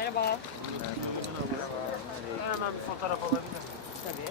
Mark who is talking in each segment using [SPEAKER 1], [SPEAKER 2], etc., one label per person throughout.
[SPEAKER 1] Merhaba.
[SPEAKER 2] Ben hemen bir fotoğraf alabilir miyim?
[SPEAKER 1] Tabii.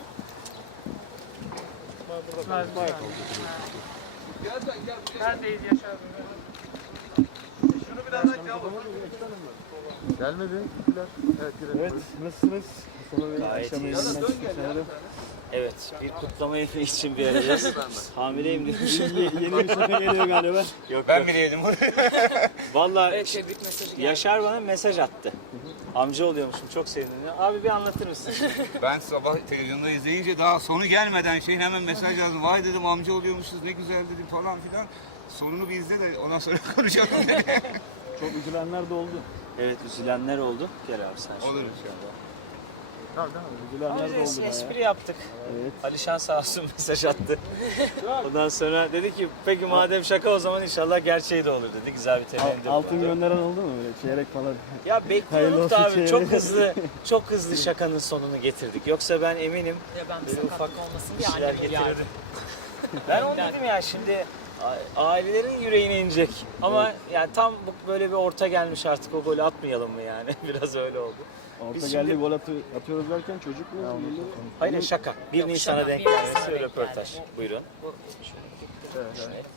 [SPEAKER 2] Neredeyiz Yaşar Bey? Şunu biraz daha
[SPEAKER 3] Gelmedi. Gittiler. Evet, evet. Nasılsınız?
[SPEAKER 4] Gayet iyiyiz. Evet, bir kutlama yemeği için bir aradayız. Hamileyim demişim.
[SPEAKER 3] Yeni bir soru geliyor galiba.
[SPEAKER 4] Yok
[SPEAKER 5] Ben
[SPEAKER 4] yok.
[SPEAKER 5] mi yedim?
[SPEAKER 4] Valla
[SPEAKER 1] Evet, tebrik mesajı geldi.
[SPEAKER 4] Yaşar bana mesaj attı. Amca oluyormuşum, çok sevindim. Abi bir anlatır mısın?
[SPEAKER 5] Ben sabah televizyonda izleyince daha sonu gelmeden hemen mesaj yazdım. Vay dedim amca oluyormuşuz ne güzel dedim falan filan. Sonunu bir izle de ondan sonra konuşalım dedi.
[SPEAKER 3] Çok üzülenler de oldu.
[SPEAKER 4] Evet, üzülenler oldu. Gel abi sen
[SPEAKER 5] Olur.
[SPEAKER 3] Tamam, tamam.
[SPEAKER 4] Ama
[SPEAKER 3] Üzülenler de
[SPEAKER 4] biz
[SPEAKER 3] oldu.
[SPEAKER 4] espri yaptık.
[SPEAKER 3] Evet.
[SPEAKER 4] Alişan sağ olsun mesaj attı. Ondan sonra dedi ki peki madem şaka o zaman inşallah gerçeği de olur dedi. Güzel bir temenni.
[SPEAKER 3] Altın gönderen oldu mu böyle çeyrek falan?
[SPEAKER 4] Ya
[SPEAKER 3] Hayırlı
[SPEAKER 4] bekliyorduk
[SPEAKER 3] olsun
[SPEAKER 4] da abi
[SPEAKER 3] çeyrek.
[SPEAKER 4] çok hızlı şakanın sonunu getirdik. Yoksa ben eminim
[SPEAKER 1] Ya ben bir
[SPEAKER 4] böyle
[SPEAKER 1] sakatlık olmasın
[SPEAKER 4] bir
[SPEAKER 1] diye
[SPEAKER 4] şeyler
[SPEAKER 1] annemi uyardım.
[SPEAKER 4] getirirdim. Ben onu dedim ya şimdi ailelerin yüreğine inecek. Ama yani tam böyle bir orta gelmiş artık o golü atmayalım mı yani? Biraz öyle oldu.
[SPEAKER 3] Orta
[SPEAKER 4] Biz
[SPEAKER 3] geldi
[SPEAKER 4] şimdi-
[SPEAKER 3] gol atıyoruz derken çocuk mu?
[SPEAKER 4] Hayır şaka. 1 Nisan'a
[SPEAKER 1] şaka.
[SPEAKER 4] denk
[SPEAKER 1] 1
[SPEAKER 4] gelmesi
[SPEAKER 1] Nisan'a denk
[SPEAKER 4] röportaj.
[SPEAKER 1] geldi.
[SPEAKER 4] Buyurun.
[SPEAKER 3] Evet.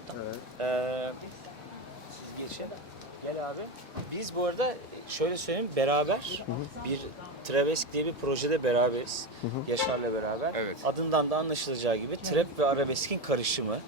[SPEAKER 4] Siz geçin. Gel abi. Biz bu arada şöyle söyleyeyim beraber bir Travesk diye bir projede beraberiz. Yaşar'la beraber.
[SPEAKER 5] Evet.
[SPEAKER 4] Adından da anlaşılacağı gibi trap ve arabeskin karışımı.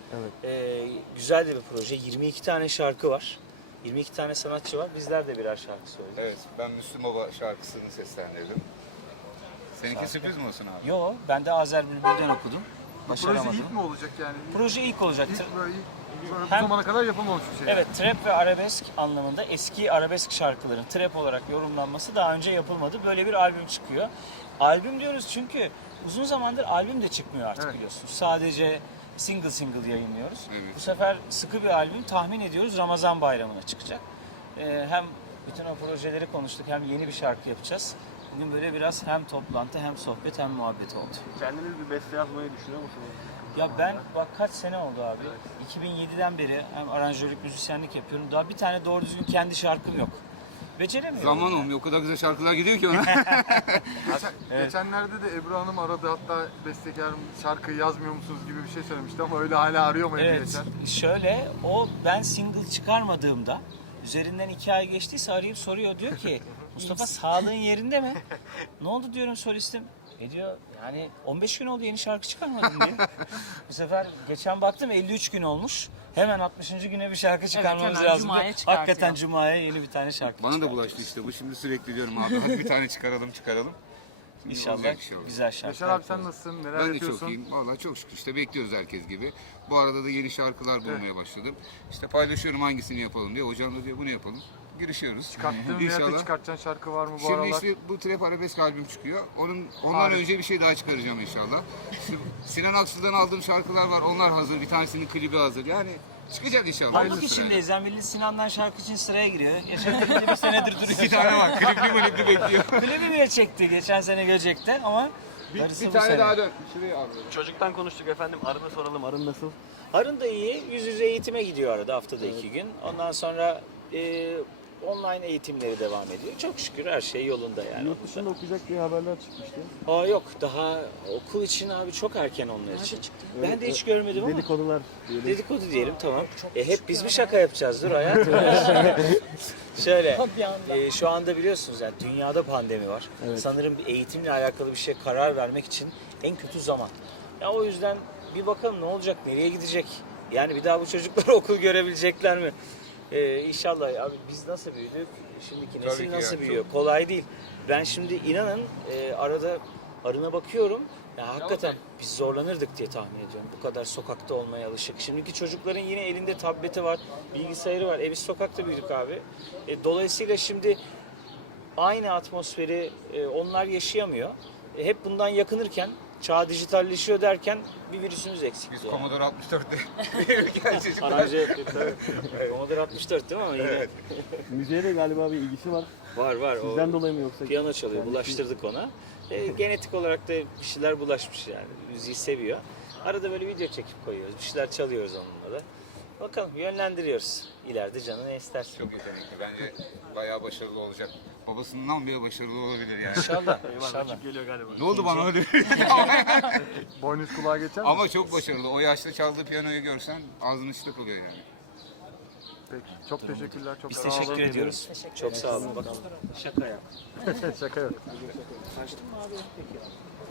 [SPEAKER 4] Güzel de bir proje. 22 tane şarkı var. 22 tane sanatçı var. Bizler de birer şarkı söyledik.
[SPEAKER 5] Evet ben Müslüm Baba şarkısını seslendirdim. Seninki sürpriz mi olsun abi?
[SPEAKER 4] Yo, ben de Azer Bülbül'den okudum.
[SPEAKER 6] Proje
[SPEAKER 4] Başaramadım.
[SPEAKER 6] ilk mi olacak yani?
[SPEAKER 4] Proje ilk olacaktır.
[SPEAKER 6] İlk böyle bu
[SPEAKER 4] Hem-
[SPEAKER 6] zamana kadar yapılmamış bir şey.
[SPEAKER 4] Evet, trap ve arabesk anlamında eski arabesk şarkıların trap olarak yorumlanması daha önce yapılmadı. Böyle bir albüm çıkıyor. Albüm diyoruz çünkü uzun zamandır albüm de çıkmıyor artık
[SPEAKER 6] Evet.
[SPEAKER 4] biliyorsunuz. Sadece single yayınlıyoruz.
[SPEAKER 5] Evet.
[SPEAKER 4] Bu sefer sıkı bir albüm tahmin ediyoruz Ramazan bayramına çıkacak. Hem bütün o projeleri konuştuk hem yeni bir şarkı yapacağız. Bugün böyle biraz hem toplantı hem sohbet hem muhabbet oldu.
[SPEAKER 3] Kendiniz bir beste yazmayı düşünüyor musunuz?
[SPEAKER 4] Ya ben bak kaç sene oldu abi. 2007'den beri hem aranjörlük, müzisyenlik yapıyorum. Daha bir tane doğru düzgün kendi şarkım yok. Beceremiyorum.
[SPEAKER 5] Zaman olmuyor o kadar güzel şarkılar gidiyor ki ona.
[SPEAKER 6] Geçenlerde de Ebru Hanım aradı, hatta bestekar şarkı yazmıyor musunuz gibi bir şey söylemişti ama öyle hala arıyor mu Ebru
[SPEAKER 4] Evet,
[SPEAKER 6] Yaşar?
[SPEAKER 4] şöyle ben single çıkarmadığımda üzerinden 2 ay geçtiyse arayıp soruyor. Diyor ki Mustafa sağlığın yerinde mi? Ne oldu diyorum solistim. Diyor yani 15 gün oldu yeni şarkı çıkarmadım diyor. Bu sefer geçen baktım 53 gün olmuş. Hemen 60. güne bir şarkı çıkarmamız
[SPEAKER 1] hemen
[SPEAKER 4] lazım.
[SPEAKER 1] Cuma'ya
[SPEAKER 4] diyor.
[SPEAKER 1] çıkartıyor.
[SPEAKER 4] Hakikaten Cuma'ya yeni bir tane şarkı
[SPEAKER 5] Bana da
[SPEAKER 4] çıkartıyor.
[SPEAKER 5] bulaştı işte bu. Şimdi sürekli diyorum abi hadi bir tane çıkaralım. Şimdi
[SPEAKER 4] İnşallah
[SPEAKER 5] olacak bir şey olur.
[SPEAKER 4] güzel şarkı.
[SPEAKER 6] Yaşar abi sen nasılsın? Neler
[SPEAKER 5] Ben de
[SPEAKER 6] yapıyorsun?
[SPEAKER 5] çok iyiyim. Vallahi çok şükür işte bekliyoruz herkes gibi. Bu arada da yeni şarkılar bulmaya başladım. İşte paylaşıyorum hangisini yapalım diye. Hocam da diyor bunu yapalım. Girişiyoruz.
[SPEAKER 6] Çıkarttığın veya da çıkartacağın şarkı var mı bu
[SPEAKER 5] Şimdi
[SPEAKER 6] aralar?
[SPEAKER 5] işte bu trap arabesk albüm çıkıyor. Ondan
[SPEAKER 6] Harika.
[SPEAKER 5] önce bir şey daha çıkaracağım inşallah. İşte Sinan Aksu'dan aldığım şarkılar var. Onlar hazır. Bir tanesinin klibi hazır. Yani çıkacak inşallah.
[SPEAKER 4] Onun
[SPEAKER 5] Hayırlısı
[SPEAKER 4] içindeyiz. Yani Milli Sinan'dan şarkı için sıraya giriyor. Yaşar Bülbül bir senedir duruyor.
[SPEAKER 5] Bir tane var. Klipli bekliyor.
[SPEAKER 4] Klibi bile çekti geçen sene Göcek'te ama darısı
[SPEAKER 5] Bir
[SPEAKER 4] bu
[SPEAKER 5] tane
[SPEAKER 4] sene.
[SPEAKER 5] daha dön. Şuraya abi.
[SPEAKER 3] Çocuktan konuştuk efendim. Arın'ı soralım. Arın nasıl?
[SPEAKER 4] Harun da iyi. Yüz yüze eğitime gidiyor arada haftada 2 gün. Ondan sonra online eğitimleri devam ediyor. Çok şükür her şey yolunda yani.
[SPEAKER 3] Yurt dışında okuyacak diye haberler çıkmıştı.
[SPEAKER 4] Aa yok daha okul için abi çok erken onlar için. Ben de hiç görmedim ama.
[SPEAKER 3] Dedikodular diyelim.
[SPEAKER 4] Dedikodu diyelim tamam. Hep biz mi şaka yapacağız dur hayatım. Şöyle
[SPEAKER 1] Bir anda.
[SPEAKER 4] şu anda biliyorsunuz yani dünyada pandemi var.
[SPEAKER 3] Evet.
[SPEAKER 4] Sanırım bir eğitimle alakalı bir şey karar vermek için en kötü zaman. Ya o yüzden bir bakalım ne olacak, nereye gidecek? Yani bir daha bu çocuklar okul görebilecekler mi? İnşallah abi biz nasıl büyüdük, şimdiki nesil
[SPEAKER 5] ki
[SPEAKER 4] nasıl
[SPEAKER 5] yani,
[SPEAKER 4] büyüyor? Kolay değil. Ben şimdi inanın arada Arın'a bakıyorum. Ya hakikaten biz zorlanırdık diye tahmin ediyorum. Bu kadar sokakta olmaya alışık. Şimdiki çocukların yine elinde tableti var, bilgisayarı var. Biz sokakta büyüdük abi. Dolayısıyla şimdi aynı atmosferi onlar yaşayamıyor. Hep bundan yakınırken, çağ dijitalleşiyor derken bir virüsünüz eksik.
[SPEAKER 5] Biz
[SPEAKER 4] yani.
[SPEAKER 5] Commodore 64'te büyürken çocuklar.
[SPEAKER 4] Aracı yaptık tabii. Commodore 64 değil mi ama yine
[SPEAKER 3] Müziğe de galiba bir ilgisi var.
[SPEAKER 4] var.
[SPEAKER 3] Sizden
[SPEAKER 4] O
[SPEAKER 3] dolayı mı yoksa?
[SPEAKER 4] piyano çalıyor,
[SPEAKER 3] Yani
[SPEAKER 4] bulaştırdık ona. Genetik olarak da bir şeyler bulaşmış yani. Müziği seviyor. Arada böyle video çekip koyuyoruz. Bir şeyler çalıyoruz onunla da. Bakalım yönlendiriyoruz. İleride canı ne isterse.
[SPEAKER 5] Çok yetenekli. Bence bayağı başarılı olacak. Babasından bile başarılı olabilir yani.
[SPEAKER 4] İnşallah.
[SPEAKER 3] Eyvah
[SPEAKER 4] İnşallah.
[SPEAKER 3] rakip geliyor galiba.
[SPEAKER 5] Ne oldu bana öyle?
[SPEAKER 6] Boynuz kulağa geçer mi?
[SPEAKER 5] Ama çok başarılı. O yaşta çaldığı piyanoyu görsen ağzının içi oluyor yani.
[SPEAKER 6] Peki. Çok teşekkürler. Çok
[SPEAKER 4] Biz
[SPEAKER 6] sağ olun.
[SPEAKER 4] teşekkür ediyoruz. Çok sağ olun. Bak şaka ya.
[SPEAKER 6] Şaka yok.
[SPEAKER 4] Kaçtın mı abi? Peki.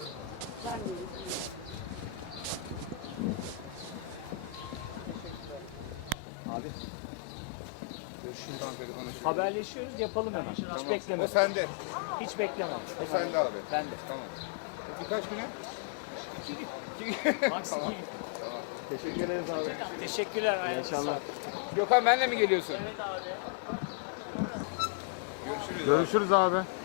[SPEAKER 4] Abi. Görüşürüz. Haberleşiyoruz, yapalım hemen. Hiç bekleme.
[SPEAKER 5] O sende.
[SPEAKER 4] Hiç bekleme.
[SPEAKER 5] O sende abi.
[SPEAKER 4] Ben de.
[SPEAKER 5] Tamam. Birkaç güne?
[SPEAKER 4] Maksimum.
[SPEAKER 3] Teşekkür ederiz abi.
[SPEAKER 4] Teşekkürler.
[SPEAKER 3] İyi akşamlar.
[SPEAKER 5] Gökhan benle mi geliyorsun?
[SPEAKER 6] Görüşürüz abi.